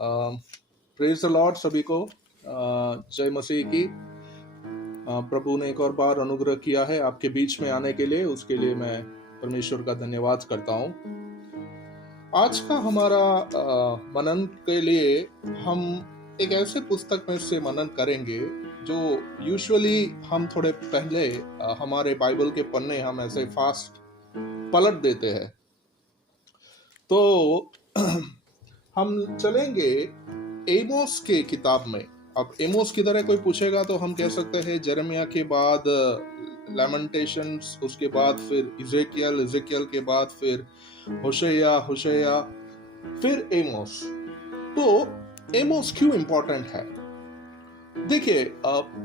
Praise the Lord सभी को। जय मसीह की। प्रभु ने एक और बार अनुग्रह किया है आपके बीच में आने के लिए, उसके लिए मैं परमेश्वर का धन्यवाद करता हूँ। आज का हमारा मनन के लिए हम एक ऐसे पुस्तक में से मनन करेंगे जो यूजुअली हम थोड़े पहले हमारे बाइबल के पन्ने हम ऐसे फास्ट पलट देते हैं। तो हम चलेंगे एमोस के किताब में। अब एमोस की तरह कोई पूछेगा तो हम कह सकते हैं जरमिया के बाद लैमेंटेशंस, उसके बाद फिर इज़ेकियल के बाद फिर होशेया, फिर एमोस। तो एमोस क्यों इंपॉर्टेंट है? देखिए,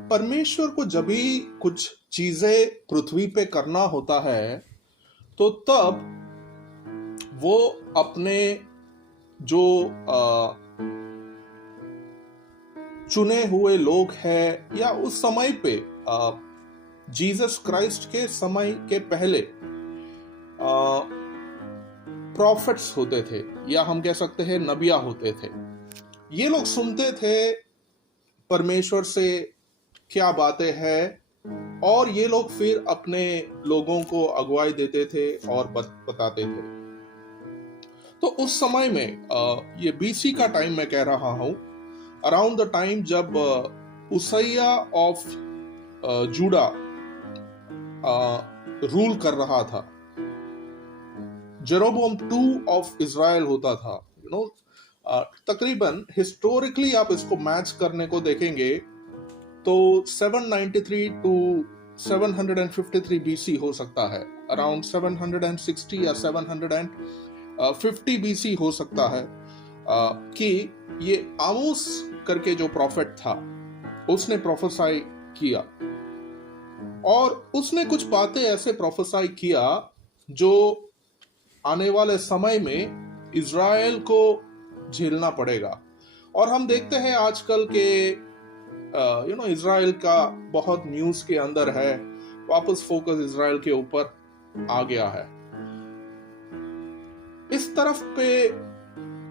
परमेश्वर को जब भी कुछ चीजें पृथ्वी पे करना होता है तो तब वो अपने जो चुने हुए लोग हैं, या उस समय पे जीसस क्राइस्ट के समय के पहले प्रॉफिट्स होते थे, या हम कह सकते हैं नबिया होते थे। ये लोग सुनते थे परमेश्वर से क्या बातें हैं, और ये लोग फिर अपने लोगों को अगुवाई देते थे और बताते थे। तो उस समय में ये बीसी का टाइम मैं कह रहा हूं, अराउंड द टाइम जब उसैया ऑफ जूडा रूल कर रहा था, जेरोबोम 2 ऑफ इज़राइल होता था। तकरीबन हिस्टोरिकली आप इसको मैच करने को देखेंगे तो 793 टू 753 बीसी हो सकता है, अराउंड 760 या 750 बीसी हो सकता है कि ये आमोस करके जो प्रॉफिट था उसने प्रोफेसाई किया, और उसने कुछ बातें ऐसे प्रोफेसाई किया जो आने वाले समय में इज़राइल को झेलना पड़ेगा। और हम देखते हैं आजकल के इज़राइल का बहुत न्यूज के अंदर है, वापस फोकस इज़राइल के ऊपर आ गया है। इस तरफ पे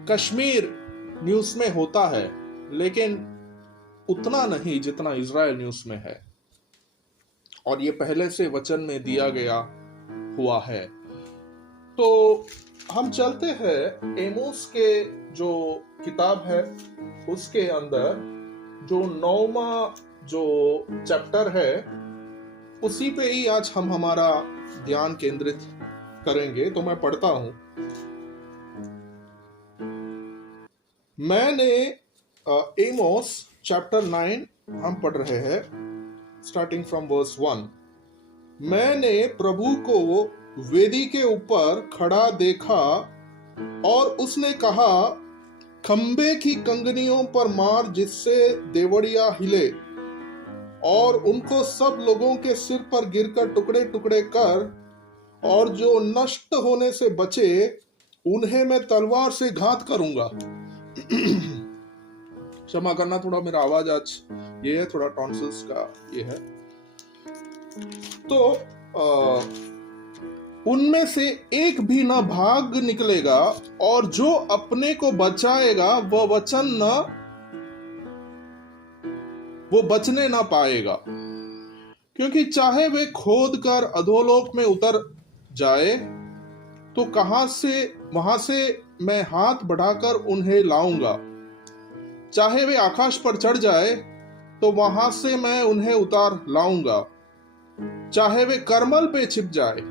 कश्मीर न्यूज में होता है, लेकिन उतना नहीं जितना इज़राइल न्यूज में है, और ये पहले से वचन में दिया गया हुआ है। तो हम चलते हैं एमोस के जो किताब है उसके अंदर जो 9वां जो चैप्टर है, उसी पे ही आज हम हमारा ध्यान केंद्रित करेंगे। तो मैं पढ़ता हूं। मैंने एमोस चैप्टर 9 हम पढ़ रहे हैं, स्टार्टिंग फ्रॉम वर्स 1। मैंने प्रभु को वेदी के ऊपर खड़ा देखा, और उसने कहा, खंबे की कंगनियों पर मार जिससे देवड़िया हिले, और उनको सब लोगों के सिर पर गिरकर टुकड़े टुकड़े कर, और जो नष्ट होने से बचे उन्हें मैं तलवार से घात करूंगा। क्षमा करना, थोड़ा मेरा आवाज आज ये है, थोड़ा टॉन्सिल्स का ये है। तो उनमें से एक भी न भाग निकलेगा, और जो अपने को बचाएगा वो बचने ना पाएगा, क्योंकि चाहे वे खोद कर अधोलोक में उतर जाए तो वहां से मैं हाथ बढ़ाकर उन्हें लाऊंगा। चाहे वे आकाश पर चढ़ जाए तो वहां से मैं उन्हें उतार लाऊंगा। चाहे वे करमल पे छिप जाए।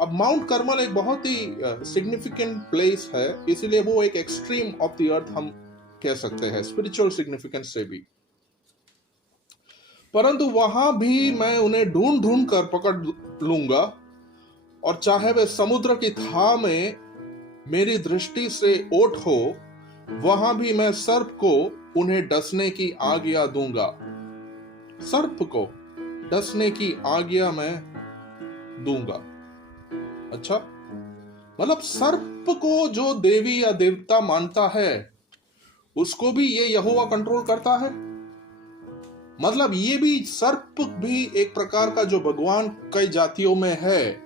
अब माउंट करमल एक बहुत ही सिग्निफिकेंट प्लेस है, इसलिए वो एक एक्सट्रीम ऑफ द अर्थ हम कह सकते हैं, स्पिरिचुअल सिग्निफिकेंस से भी। परंतु वहां भी मैं उन्हें ढूंढ ढूंढ कर पकड़ लूंगा, और चाहे वे समुद्र की थाह में मेरी दृष्टि से ओट हो, वहां भी मैं सर्प को उन्हें डसने की आज्ञा दूंगा। सर्प को डसने की आज्ञा मैं दूंगा। अच्छा, मतलब सर्प को जो देवी या देवता मानता है उसको भी ये यहोवा कंट्रोल करता है। मतलब ये भी सर्प भी एक प्रकार का जो भगवान कई जातियों में है,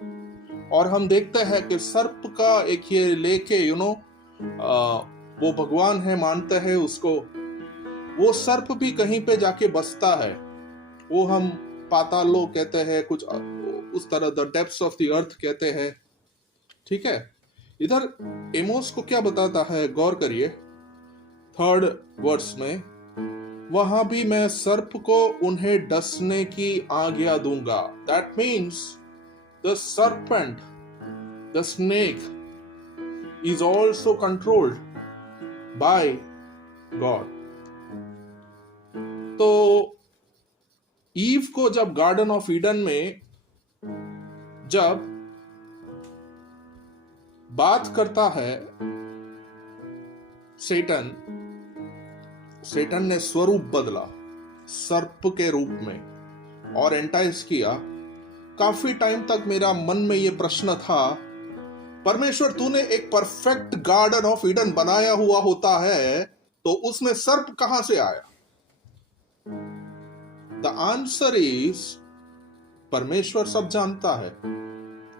और हम देखते हैं कि सर्प का एक ये लेके वो भगवान है मानते हैं उसको, वो सर्प भी कहीं पे जाके बसता है, वो हम पाताल लोक कहते हैं, कुछ उस तरह the depths of the earth कहते हैं। ठीक है, इधर एमोस को क्या बताता है, गौर करिए 3rd वर्स में, वहां भी मैं सर्प को उन्हें डसने की आज्ञा दूंगा। That means the serpent, the snake is also controlled by God. तो ईव को जब गार्डन ऑफ ईडन में जब बात करता है सेटन ने स्वरूप बदला सर्प के रूप में और एंटाइज किया। काफी टाइम तक मेरा मन में यह प्रश्न था, परमेश्वर तूने एक परफेक्ट गार्डन ऑफ ईडन बनाया हुआ होता है तो उसमें सर्प कहां से आया? द आंसर इज परमेश्वर सब जानता है,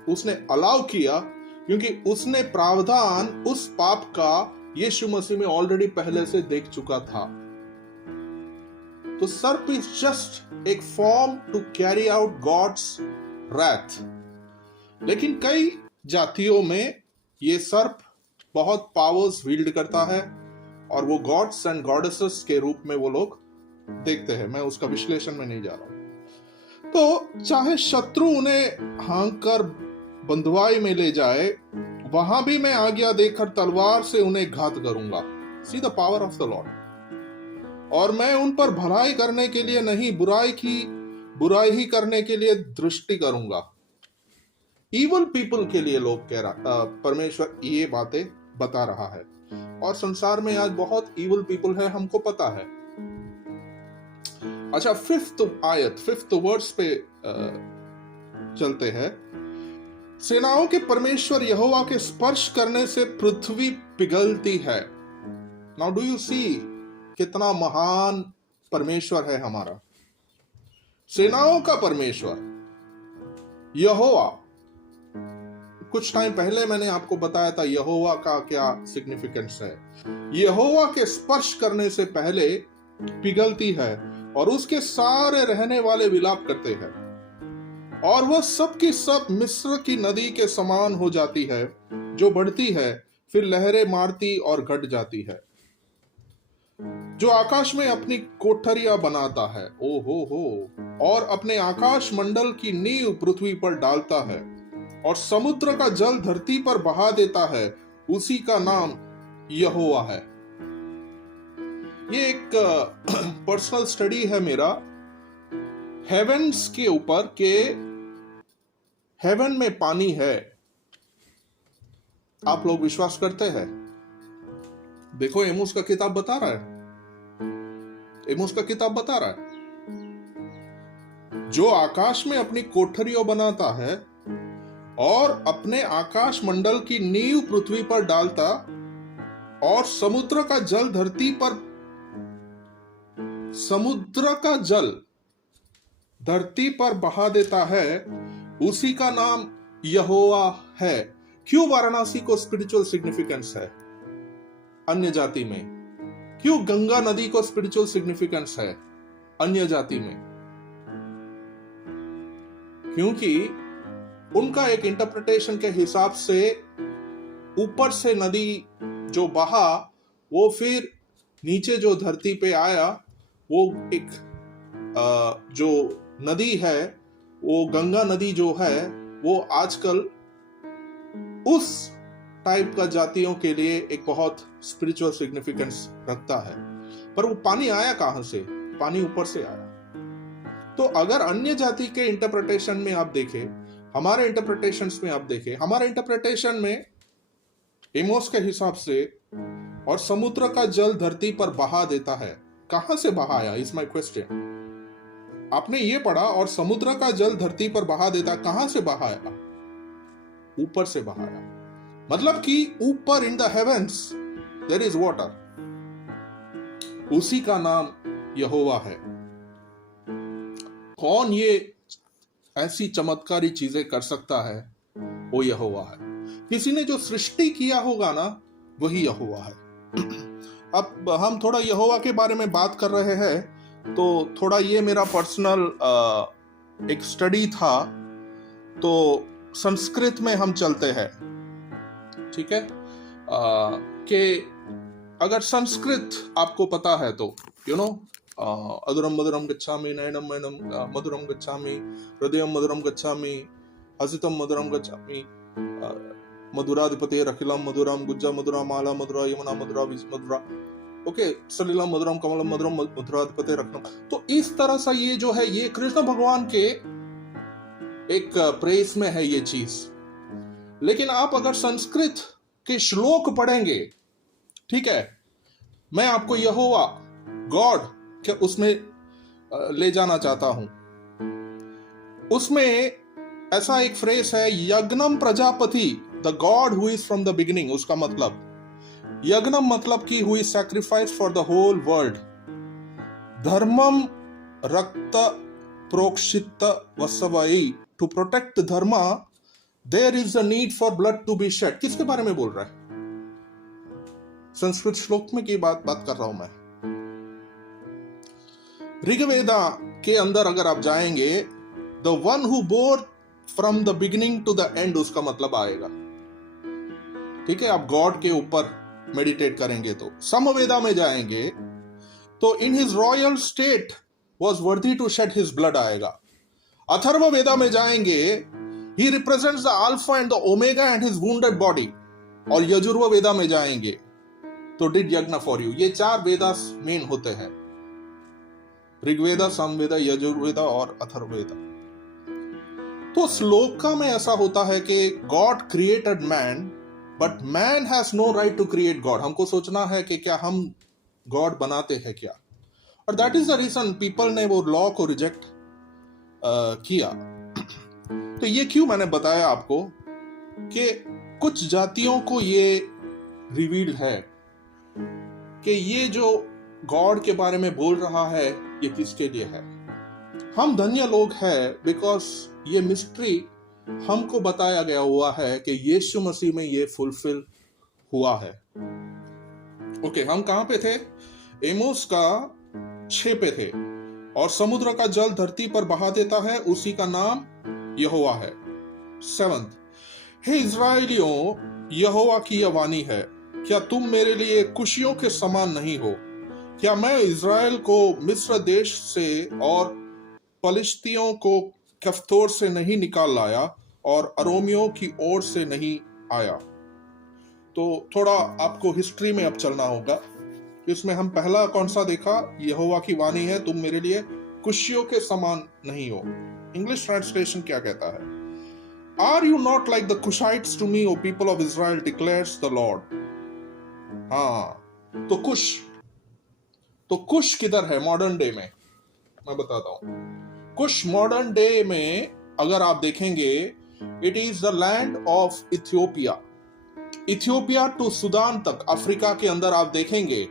उसने अलाउ किया क्योंकि उसने प्रावधान उस पाप का यीशु मसीह में ऑलरेडी पहले से देख चुका था। तो सर्प इज जस्ट एक form to carry out God's wrath. लेकिन कई जातियों में ये सर्प बहुत पावर्स विल्ड करता है और वो गॉड्स एंड गॉडेसेस के रूप में वो लोग देखते हैं। मैं उसका विश्लेषण में नहीं जा रहा हूं। तो चाहे शत्रु उन्हें हांक कर बंधुआई में ले जाए, वहां भी मैं आज्ञा देकर तलवार से उन्हें घात करूंगा। See the power of the Lord. और मैं उन पर भलाई करने के लिए नहीं, बुराई ही करने के लिए दृष्टि करूंगा। इवल पीपल के लिए लोग कह रहा, परमेश्वर ये बातें बता रहा है। और संसार में आज बहुत इवल पीपल है, हमको पता है। अच्छा, 5th वर्स पे चलते हैं। सेनाओं के परमेश्वर यहोवा के स्पर्श करने से पृथ्वी पिघलती है। नाउ डू यू सी कितना महान परमेश्वर है हमारा। सेनाओं का परमेश्वर यहोवा। कुछ टाइम पहले मैंने आपको बताया था यहोवा का क्या सिग्निफिकेंस है। यहोवा के स्पर्श करने से पहले पिघलती है और उसके सारे रहने वाले विलाप करते हैं, और वह सब की सब मिस्र की नदी के समान हो जाती है, जो बढ़ती है फिर लहरें मारती और घट जाती है। जो आकाश में अपनी कोठरियां बनाता है, ओ हो, और अपने आकाश मंडल की नींव पृथ्वी पर डालता है, और समुद्र का जल धरती पर बहा देता है, उसी का नाम यहोवा है। ये एक पर्सनल स्टडी है मेरा हेवेंस के ऊपर, के हेवन में पानी है। आप लोग विश्वास करते हैं? देखो, एमोस का किताब बता रहा है, एमोस का किताब बता रहा है, जो आकाश में अपनी कोठरियों बनाता है और अपने आकाश मंडल की नींव पृथ्वी पर डालता, और समुद्र का जल धरती पर बहा देता है, उसी का नाम यहोवा है। क्यों वाराणसी को स्पिरिचुअल सिग्निफिकेंस है अन्य जाति में? क्यों गंगा नदी को स्पिरिचुअल सिग्निफिकेंस है अन्य जाति में? क्योंकि उनका एक इंटरप्रिटेशन के हिसाब से ऊपर से नदी जो बहा, वो फिर नीचे जो धरती पे आया, वो एक जो नदी है, वो गंगा नदी जो है, वो आजकल उस टाइप का जातियों के लिए एक बहुत स्पिरिचुअल सिग्निफिकेंस रखता है। पर वो पानी आया कहां से? पानी ऊपर से आया। तो अगर अन्य जाति के इंटरप्रिटेशन में आप देखें, हमारे इंटरप्रिटेशंस में आप देखें, हमारे इंटरप्रिटेशन में एमोस के हिसाब से, और समुद्र का जल धरती पर बहा देता है। कहां से बहाया? Is my question. आपने ये पढ़ा, और समुद्र का जल धरती पर बहा देता, कहां से बहाया? ऊपर से बहाया। मतलब कि ऊपर in the heavens there is water, उसी का नाम यहोवा है। कौन ये ऐसी चमत्कारी चीजें कर सकता है? वो यहोवा है। किसी ने जो सृष्टि किया होगा ना, वही यहोवा है। अब हम थोड़ा यहोवा के बारे में बात कर रहे हैं, तो थोड़ा ये मेरा पर्सनल एक स्टडी था, तो संस्कृत में हम चलते हैं, ठीक है। कि अगर संस्कृत आपको पता है तो अधुरम मधुरम गच्छामि, नयनम नयनम मधुरम गच्छामि, हृदयम मधुरम गच्छामि, हसितम मधुरम गच्छामि, मधुराधिपते रखिलम मधुरम, गुज्जा मधुरा, माला मधुरा, यमुना मधुरा, विज मधुरा, ओके, सलिलम मधुरम, कमलम मधुरम, मधुराधिपते रखनम। तो इस तरह से ये जो है, ये कृष्ण भगवान के एक प्रेस में है ये चीज। लेकिन आप अगर संस्कृत के श्लोक पढ़ेंगे, ठीक है, मैं आपको यहोवा गॉड के उसमें ले जाना चाहता हूं। उसमें ऐसा एक फ्रेज है, यज्ञम Prajapati, the God who is from the beginning. उसका मतलब यज्ञम मतलब कि who is sacrifice for the whole world, धर्मम रक्त प्रोक्षित वसवई, to protect dharma there is a need for blood to be shed. किसके बारे में बोल रहा है? संस्कृत श्लोक में की बात कर रहा हूं मैं। ऋग्वेदा के अंदर अगर आप जाएंगे, the one who bore from the beginning to the end, उसका मतलब आएगा, ठीक है। आप गॉड के ऊपर मेडिटेट करेंगे तो। समवेदा में जाएंगे तो in his royal state was worthy to shed his blood आएगा। अथर्ववेदा में जाएंगे, he represents the alpha and the omega and his wounded body. और यजुर्वेदा में जाएंगे तो डिड यज्ञ फॉर यू। ये 4 वेदा मेन होते हैं, ऋग्वेदा, सामवेदा, यजुर्वेदा और अथर्ववेदा। तो श्लोका में ऐसा होता है कि God created man, but man has no right to create God. हमको सोचना है कि क्या हम गॉड बनाते हैं क्या, और that is the reason people ने वो लॉ को रिजेक्ट किया। तो ये क्यों मैंने बताया आपको कि कुछ जातियों को ये रिवील्ड है कि ये जो गॉड के बारे में बोल रहा है ये किसके लिए है। हम धन्य लोग हैं, बिकॉज ये मिस्ट्री हमको बताया गया हुआ है कि यीशु मसीह में ये फुलफिल हुआ है। ओके, हम कहां पे थे? एमोस का 6 पे थे। और समुद्र का जल धरती पर बहा देता है, उसी का नाम यहोवा है। 7, हे इज़राइलियों, यहोवा की यह वाणी है, क्या तुम मेरे लिए कुशियों के समान नहीं हो? क्या मैं इज़राइल को मिस्र देश से और पलिश्तियों को कफ्तोर से नहीं निकाल लाया और अरोमियों की ओर से नहीं आया? तो थोड़ा आपको हिस्ट्री में अब चलना होगा। इसमें हम पहला कौन सा देखा? यहोवा की वाणी है, तुम मेरे लिए कुशियों के समान नहीं हो। इंग्लिश ट्रांसलेशन क्या कहता है? Are you not like the Cushites to me, O people of Israel, declares the Lord. हाँ, तो कुश किधर है मॉडर्न डे में? मैं बताता हूं। कुश मॉडर्न डे में अगर आप देखेंगे, it is the land of Ethiopia. Ethiopia to Sudan तक, अफ्रीका के अंदर आप देखेंगे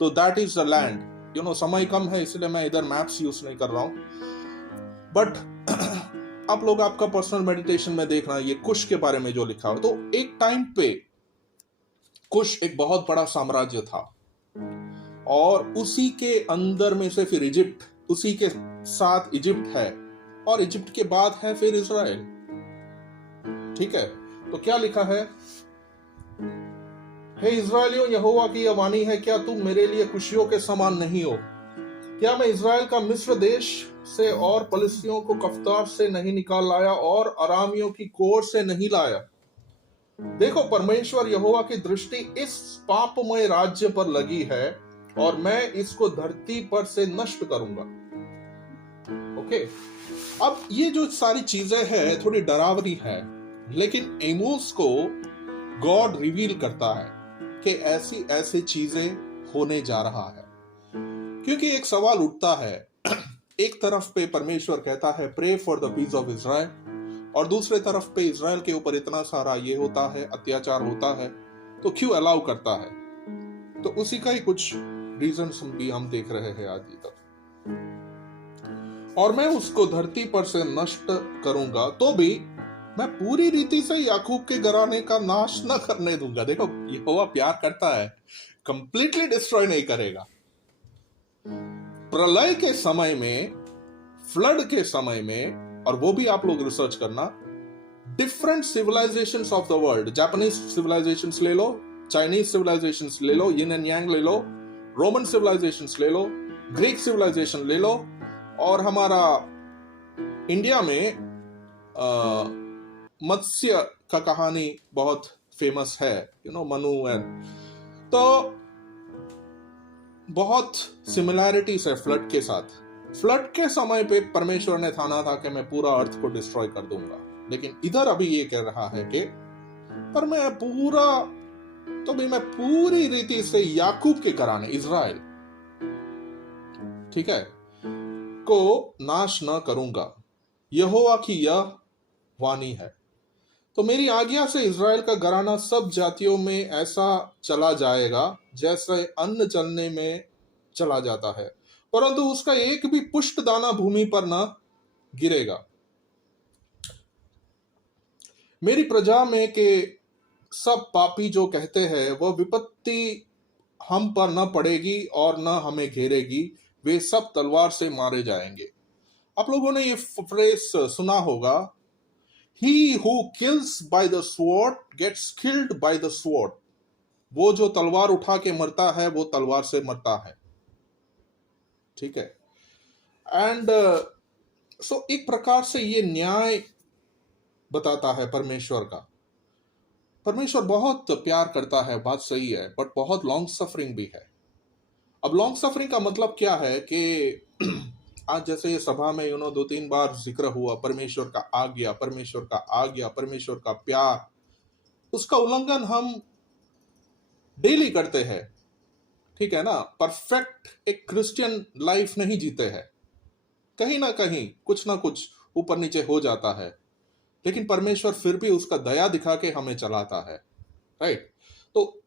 तो दैट इज द लैंड। समय कम है इसलिए मैं इधर मैप्स यूज नहीं कर रहा हूं, बट आप लोग आपका पर्सनल मेडिटेशन में देखना ये कुश के बारे में जो लिखा हो। तो एक टाइम पे कुश एक बहुत बड़ा साम्राज्य था, और उसी के अंदर में से फिर इजिप्ट, उसी के साथ इजिप्ट है, और इजिप्ट के बाद है फिर इज़राइल। ठीक है, तो क्या लिखा है? हे इज़राइलियों, यहोवा की यह वाणी है, क्या तुम मेरे लिए कुशियों के समान नहीं हो? क्या मैं इज़राइल का मिस्र देश से और पलिश्तियों को कफ्तार से नहीं निकाल लाया और अरामियों की कोर से नहीं लाया? देखो, परमेश्वर यहोवा की दृष्टि इस पापमय राज्य पर लगी है, और मैं इसको धरती पर से नष्ट करूंगा। ओके, अब ये जो सारी चीजें हैं थोड़ी डरावनी है, लेकिन एमोस को गॉड रिवील करता है कि ऐसी ऐसी चीजें होने जा रहा है। क्योंकि एक सवाल उठता है, एक तरफ पे परमेश्वर कहता है pray for the peace of Israel, और दूसरे तरफ पे इज़राइल के ऊपर इतना सारा ये होता है, अत्याचार होता है, तो क्यों अलाउ करता है? तो उसी का ही कुछ रीजंस भी हम देख रहे हैं आज तक। और मैं उसको धरती पर से नष्ट करूंगा, तो भी मैं पूरी रीति से याकूब के घराने का नाश न करने दूंगा। देखो, यहोवा प्यार करता है कंप्लीटली डिस्ट्रॉय नहीं करेगा। प्रलय के समय में, फ्लड के समय में, और वो भी आप लोग रिसर्च करना, different civilisations of the world, Japanese civilisations ले लो, चाइनीज सिविलाइजेशंस ले लो, यिन एंड यांग ले लो, रोमन सिविलाइजेशंस ले लो, ग्रीक सिविलाइजेशन ले लो, और हमारा इंडिया में मत्स्य का कहानी बहुत फेमस है, मनु एंड, तो बहुत सिमिलैरिटीज है फ्लड के साथ। फ्लड के समय पे परमेश्वर ने ठाना था कि मैं पूरा अर्थ को डिस्ट्रॉय कर दूंगा, लेकिन इधर अभी ये कह रहा है कि पर मैं पूरी रीति से याकूब के घराने, इज़राइल, ठीक है, को नाश न करूंगा, यहोवा की यह वाणी है। तो मेरी आज्ञा से इज़राइल का घराना सब जातियों में ऐसा चला जाएगा जैसे अन्न चलने में चला जाता है, परंतु उसका एक भी पुष्ट दाना भूमि पर न गिरेगा। मेरी प्रजा में के सब पापी जो कहते हैं वह विपत्ति हम पर न पड़ेगी और न हमें घेरेगी, वे सब तलवार से मारे जाएंगे। आप लोगों ने ये फ्रेज सुना होगा, He who kills by the sword gets killed by the sword. वो जो तलवार उठा के मरता है वो तलवार से मरता है, ठीक है। एंड सो एक प्रकार से ये न्याय बताता है परमेश्वर का। परमेश्वर बहुत प्यार करता है, बात सही है, बट बहुत लॉन्ग सफरिंग भी है। अब लॉन्ग सफरिंग का मतलब क्या है कि आज जैसे ये सभा में 2-3 बार जिक्र हुआ परमेश्वर का आज्ञा, परमेश्वर का आज्ञा, परमेश्वर का प्यार, उसका उल्लंघन हम डेली करते हैं, ठीक है ना। परफेक्ट एक क्रिश्चियन लाइफ नहीं जीते हैं, कहीं ना कहीं कुछ ना कुछ ऊपर नीचे हो जाता है, लेकिन परमेश्वर फिर भी उसका दया दिखा के हमें चलाता है, राइट। तो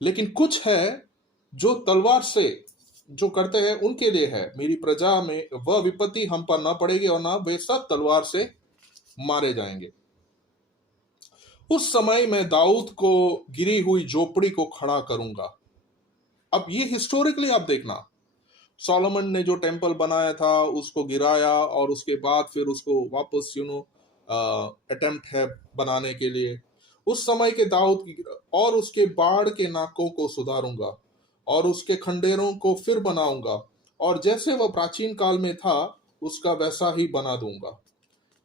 लेकिन कुछ है जो तलवार से जो करते हैं उनके लिए है, मेरी प्रजा में वह विपत्ति हम पर न पड़ेगी और ना वे सब तलवार से मारे जाएंगे। उस समय मैं दाऊद को गिरी हुई झोपड़ी को खड़ा करूंगा। अब ये हिस्टोरिकली आप देखना, सोलोमन ने जो टेंपल बनाया था उसको गिराया और उसके बाद फिर उसको वापस अटेम्प्ट है बनाने के लिए। उस समय के दाऊद और उसके बाढ़ के नाकों को सुधारूंगा और उसके खंडेरों को फिर बनाऊंगा, और जैसे वह प्राचीन काल में था उसका वैसा ही बना दूंगा,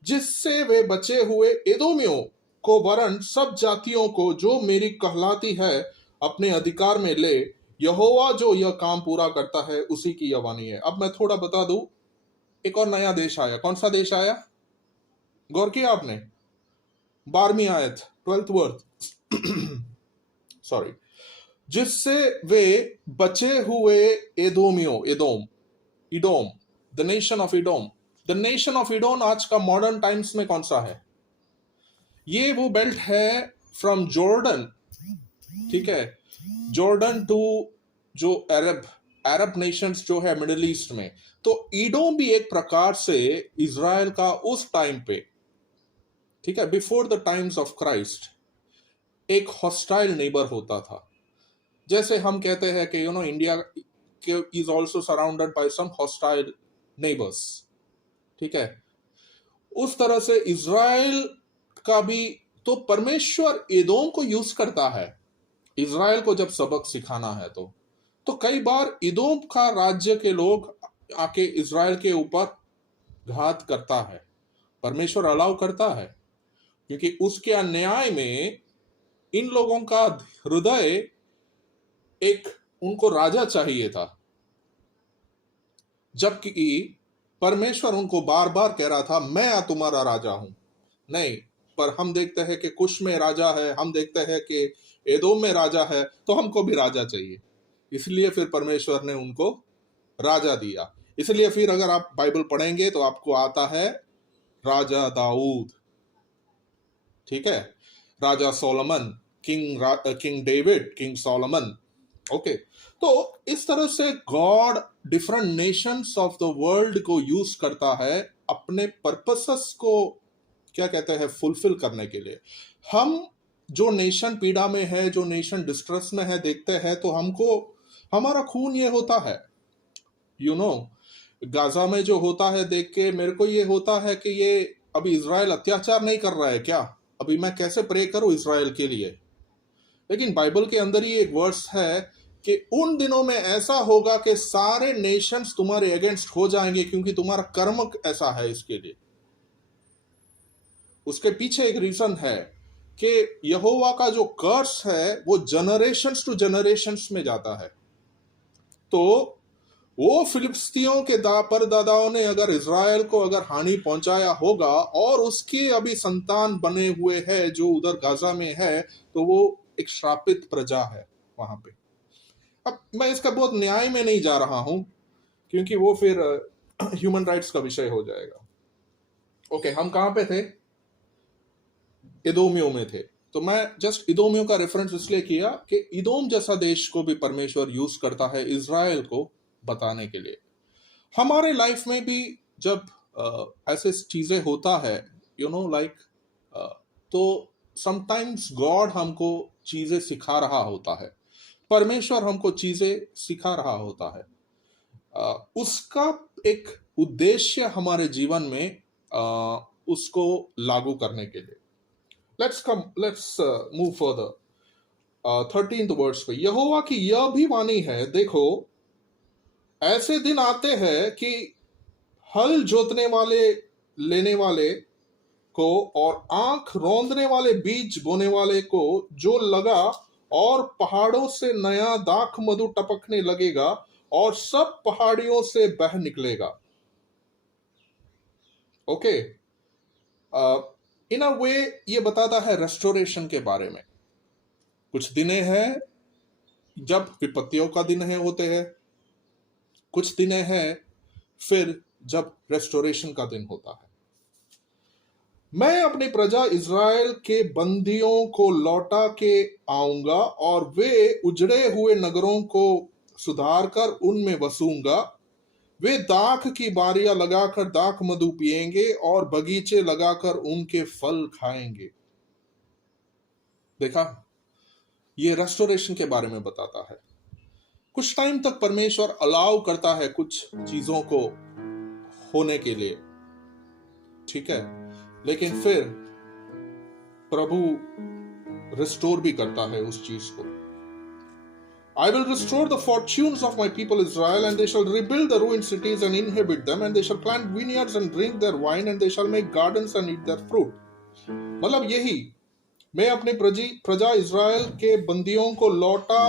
जिससे वे बचे हुए एदोमियों को वरन सब जातियों को जो मेरी कहलाती है अपने अधिकार में ले। यहोवा जो यह काम पूरा करता है उसी की यह वाणी है। अब मैं थोड़ा बता दूं, एक और नया देश आया। कौन सा देश आया? गौर किया आपने? 12वीं आयत, 12th वर्ड सॉरी, जिससे वे बचे हुए एदोमियों, Edom, the nation of Edom. The nation of Edom आज का मॉडर्न टाइम्स में कौन सा है? ये वो बेल्ट है फ्रॉम जॉर्डन, ठीक है, जॉर्डन टू जो अरब नेशंस जो है मिडिल ईस्ट में। तो इडोम भी एक प्रकार से इज़राइल का उस टाइम पे, ठीक है, before the times of Christ, एक हॉस्टाइल नेबर होता था। जैसे हम कहते हैं कि India is also surrounded by some hostile neighbours, ठीक है, उस तरह से इज़राइल का भी। तो परमेश्वर एदोम को यूज करता है इज़राइल को जब सबक सिखाना है। तो कई बार एदोम का राज्य के लोग आके इज़राइल के ऊपर घात करता है, परमेश्वर अलाउ करता है, क्योंकि उसके अन्याय में इन लोगों का हृदय एक, उनको राजा चाहिए था, जबकि परमेश्वर उनको बार बार कह रहा था मैं तुम्हारा राजा हूं। नहीं, पर हम देखते हैं कि कुश में राजा है, हम देखते हैं कि एदोम में राजा है, तो हमको भी राजा चाहिए, इसलिए फिर परमेश्वर ने उनको राजा दिया। इसलिए फिर अगर आप बाइबल पढ़ेंगे तो आपको आता है राजा दाऊद, ठीक है, राजा Solomon, king David, king Solomon, okay. तो इस तरह से God different nations of the world को यूज करता है अपने पर्पसेस को, क्या कहते हैं, फुलफिल करने के लिए। हम जो नेशन पीड़ा में है, जो नेशन डिस्ट्रेस में है, देखते हैं तो हमको हमारा खून ये होता है। यू नो, गाजा में जो होता है देख के मेरे को ये होता है कि ये अभी इज़राइल अत्याचार नहीं कर रहा है क्या? अभी मैं कैसे प्रे करूं इज़राइल के लिए? लेकिन बाइबल के अंदर ही एक वर्स है कि उन दिनों में ऐसा होगा कि सारे नेशंस तुम्हारे अगेंस्ट हो जाएंगे, क्योंकि तुम्हारा कर्म ऐसा है। इसके लिए उसके पीछे एक रीजन है कि यहोवा का जो कर्स है वो जनरेशंस टू जनरेशंस में जाता है। तो वो फिलिस्तीयों के परदादाओं ने अगर इज़राइल को अगर हानि पहुंचाया होगा और उसके अभी संतान बने हुए हैं जो उधर गाजा में है, तो वो एक श्रापित प्रजा है वहां पे। अब मैं इसका बहुत न्याय में नहीं जा रहा हूं, क्योंकि वो फिर ह्यूमन राइट्स का विषय हो जाएगा। ओके, हम कहां पे थे? इदोमियों में थे। तो मैं जस्ट इदोमियों का रेफरेंस इसलिए किया कि इदोम जैसा देश को भी परमेश्वर यूज करता है इज़राइल को बताने के लिए। हमारे लाइफ में भी जब ऐसे चीजें होता है, यू नो लाइक, तो समटाइम्स गॉड हमको चीजें सिखा रहा होता है, परमेश्वर हमको चीजें सिखा रहा होता है। उसका एक उद्देश्य हमारे जीवन में उसको लागू करने के लिए। Let's move further. 13th verse पे यहोवा की यह भी वाणी है, देखो ऐसे दिन आते हैं कि हल जोतने वाले लेने वाले को और आंख रौंदने वाले बीज बोने वाले को जो लगा, और पहाड़ों से नया दाख मधु टपकने लगेगा और सब पहाड़ियों से बह निकलेगा। ओके, इन अ वे ये बताता है रेस्टोरेशन के बारे में। कुछ दिनें हैं जब विपत्तियों का दिन है होते हैं, कुछ दिनें हैं फिर जब रेस्टोरेशन का दिन होता है। मैं अपनी प्रजा इज़राइल के बंदियों को लौटा के आऊंगा और वे उजड़े हुए नगरों को सुधार कर उनमें बसूंगा। वे दाख की बारियां लगाकर दाख मधु पिएंगे और बगीचे लगाकर उनके फल खाएंगे। देखा, ये रेस्टोरेशन के बारे में बताता है। कुछ टाइम तक परमेश्वर अलाउ करता है कुछ चीजों को होने के लिए, ठीक है, लेकिन फिर प्रभु रिस्टोर भी करता है उस चीज को। I will restore the fortunes of my people Israel, and they shall rebuild the ruined cities and inhabit them, and they shall plant vineyards and drink their wine, and they shall make gardens and eat their fruit. मतलब यही, मैं अपने प्रजा Israel के बंदियों को लौटा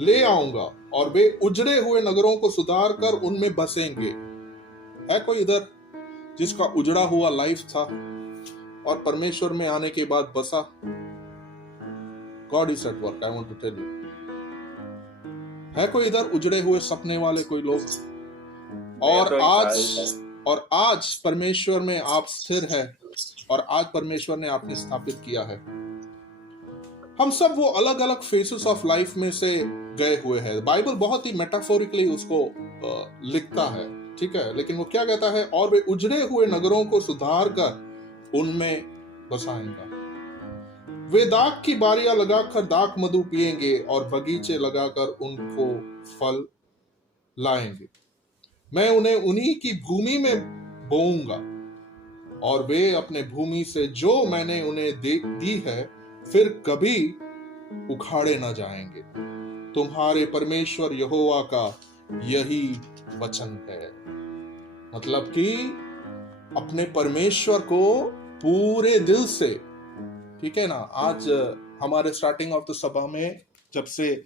ले आऊंगा और वे उजड़े हुए नगरों को सुधार कर उनमें बसेंगे। है कोई इधर जिसका उजड़ा हुआ लाइफ था और परमेश्वर में आने के बाद बसा? God is at work, I want to tell you. है कोई इधर उजड़े हुए सपने वाले कोई लोग? और आज परमेश्वर में आप स्थिर है और आज परमेश्वर ने आपने स्थापित किया है। हम सब वो अलग अलग फेसेस ऑफ लाइफ में से गए हुए हैं। बाइबल बहुत ही मेटाफोरिकली उसको लिखता है, ठीक है, लेकिन वो क्या कहता है? और वे उजड़े हुए नगरों को सुधार कर उनमें बसाएंगा। वे दाख की बारियां लगाकर दाख मधु पिएंगे और बगीचे लगाकर उनको फल लाएंगे। मैं उन्हें उन्हीं की भूमि में बोऊंगा और वे अपने भूमि से जो मैंने उन्हें दी है फिर कभी उखाड़े ना जाएंगे। तुम्हारे परमेश्वर यहोवा का यही वचन है। मतलब कि अपने परमेश्वर को पूरे दिल से, ठीक है ना। आज हमारे स्टार्टिंग ऑफ द सभा में जब से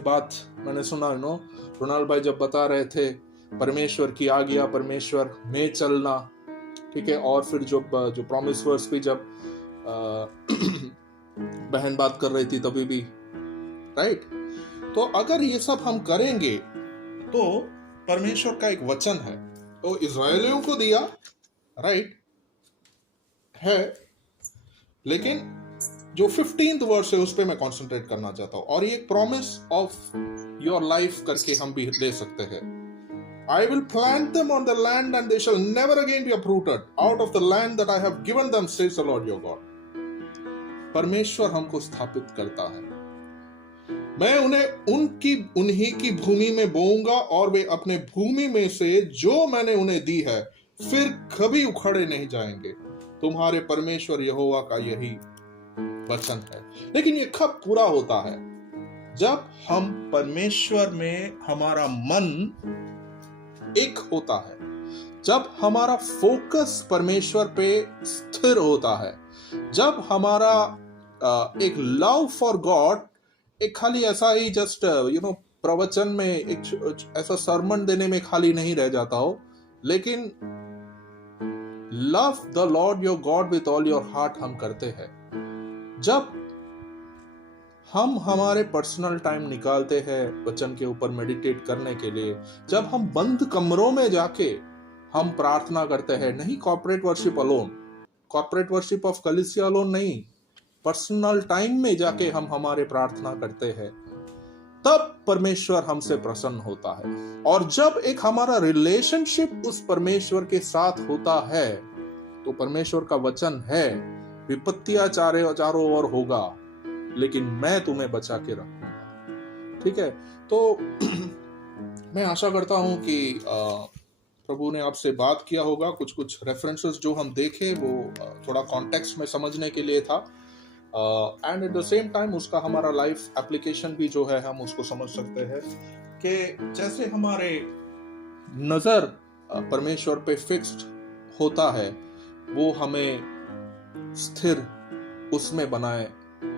बात मैंने सुना, रोनाल्ड भाई जब बता रहे थे परमेश्वर की आज्ञा, परमेश्वर में चलना, ठीक है, और फिर जो प्रॉमिस वर्स भी जब बहन बात कर रही थी तभी भी, राइट। तो अगर ये सब हम करेंगे तो परमेश्वर का एक वचन है तो इज़राइलियों को दिया, राइट है, लेकिन जो 15th वर्स है उस पे मैं कंसंट्रेट करना चाहता हूं। और ये एक प्रॉमिस ऑफ योर लाइफ करके हम भी ले सकते हैं। I will plant them on the land and they shall never again be uprooted out of the land that I have given them, says the Lord your God. परमेश्वर हमको स्थापित करता है। मैं उन्हें उन्हीं की भूमि में बोऊंगा और वे अपने भूमि में से जो मैंने उन्हें दी है फिर कभी उखड़े नहीं जाएंगे। तुम्हारे परमेश्वर यहोवा का यही वचन है। लेकिन ये कब पूरा होता है? जब हम परमेश्वर में हमारा मन एक होता है, जब हमारा फोकस परमेश्वर पे स्थिर होता है, जब हमारा एक लव फॉर गॉड एक खाली ऐसा ही जस्ट प्रवचन में एक ऐसा सरमन देने में खाली नहीं रह जाता हो, लेकिन love the Lord your God with all your heart हम करते हैं। जब हम हमारे पर्सनल टाइम निकालते हैं वचन के ऊपर मेडिटेट करने के लिए, जब हम बंद कमरों में जाके हम प्रार्थना करते हैं, नहीं corporate worship alone, corporate worship of कलीसिया अलोन नहीं, पर्सनल टाइम में जाके हम हमारे प्रार्थना करते हैं, तब परमेश्वर हमसे प्रसन्न होता है। और जब एक हमारा रिलेशनशिप उस परमेश्वर के साथ होता है, तो परमेश्वर का वचन है विपत्तियां चारों ओर होगा, लेकिन मैं तुम्हें बचा के रखूंगा। ठीक है, तो मैं आशा करता हूं कि प्रभु ने आपसे बात किया होगा। कुछ रेफरेंसेस जो हम देखे वो थोड़ा कॉन्टेक्स्ट में समझने के लिए था, and at the same time उसका हमारा लाइफ एप्लीकेशन भी जो है हम उसको समझ सकते हैं कि जैसे हमारे नजर परमेश्वर पे फिक्स्ड होता है, वो हमें स्थिर उसमें बनाए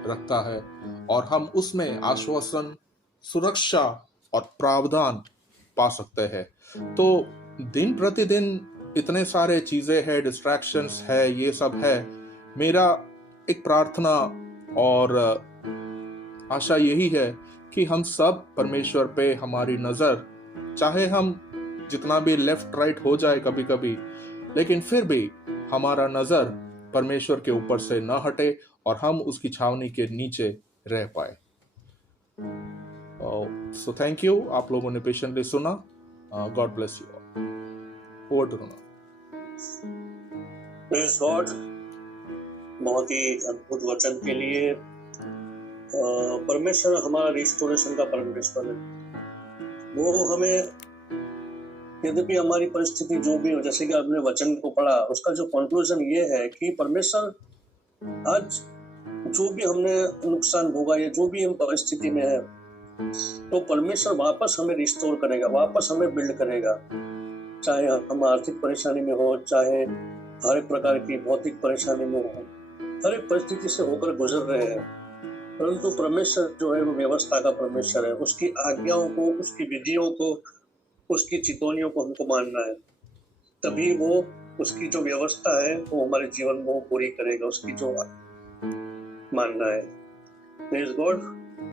रखता है और हम उसमें आश्वासन, सुरक्षा और प्रावधान पा सकते हैं। तो दिन प्रतिदिन इतने सारे चीजें हैं, डिस्ट्रैक्शंस है, ये सब है। मेरा एक प्रार्थना और आशा यही है कि हम सब परमेश्वर पे हमारी नजर, चाहे हम जितना भी लेफ्ट राइट हो जाए कभी कभी, लेकिन फिर भी हमारा नजर परमेश्वर के ऊपर से न हटे और हम उसकी छावनी के नीचे रह पाए। सो थैंक यू, आप लोगों ने पेशेंटली सुना। God bless you all. Over to Rona. Praise God, बहुत ही अद्भुत वचन के लिए। परमेश्वर हमारा रिस्टोरेशन का परमेश्वर है। वो हमें, यद्यपि हमारी परिस्थिति जो भी हो, जैसे कि आपने वचन को पढ़ा, उसका जो कंक्लूजन ये है कि परमेश्वर आज जो भी हमने नुकसान भोगा या जो भी हम परिस्थिति में है, तो परमेश्वर वापस हमें रिस्टोर करेगा, वापस हमें बिल्ड करेगा। चाहे हम आर्थिक परेशानी में हो, चाहे हर एक प्रकार की भौतिक परेशानी में हो, हर एक परिस्थिति से होकर गुजर रहे हैं, परंतु परमेश्वर जो है वो व्यवस्था का परमेश्वर है। उसकी आज्ञाओं को, उसकी विधियों को, उसकी चितौनियों को हमको मानना है, तभी वो उसकी जो व्यवस्था है वो हमारे जीवन में वो पूरी करेगा। उसकी जो मानना है। Praise God.